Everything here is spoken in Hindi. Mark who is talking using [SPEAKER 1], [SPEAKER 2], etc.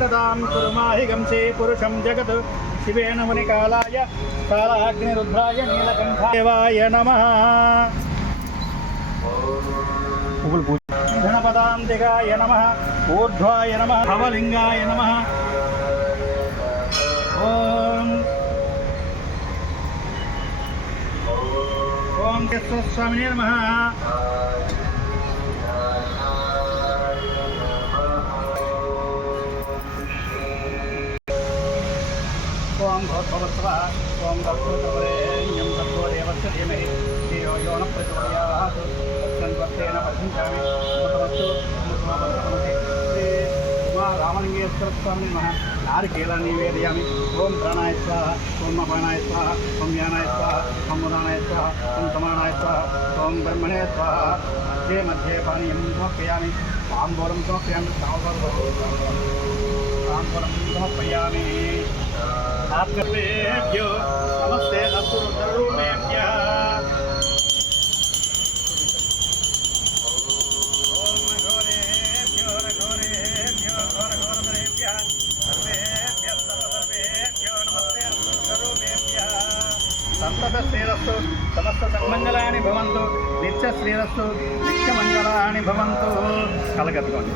[SPEAKER 1] वक्रदां कुरुमाहि गंसे पुरुषं जगत् शिवेन मुनिकालाय कालाग्निरुद्राय नीलकण्ठाय नमः। धनपदान्तिकाय नमः, ऊर्ध्वाय नमः भवलिङ्गाय नमः। ॐ। ॐ नमः। ओं भवत्सव ओं भवत्सवरेण्यं भर्गो देवस्य धीमहि। धियो यो न प्रचोदयात् तन्वत्तेन पठिञ्चामि ततस्तु रामलिङ्गेश्वरस्वामि नमः। नारिकेलान् निवेदयामि। ॐ मध्ये मध्ये पानीयं समर्पयामि। ताम्बूलं समर्पयामि। నమస్తే శ్రీరస్సు నిత్య శ్రీరస్సు నిత్యమంగళాన్ని భవంతు కలగట్టుకోండి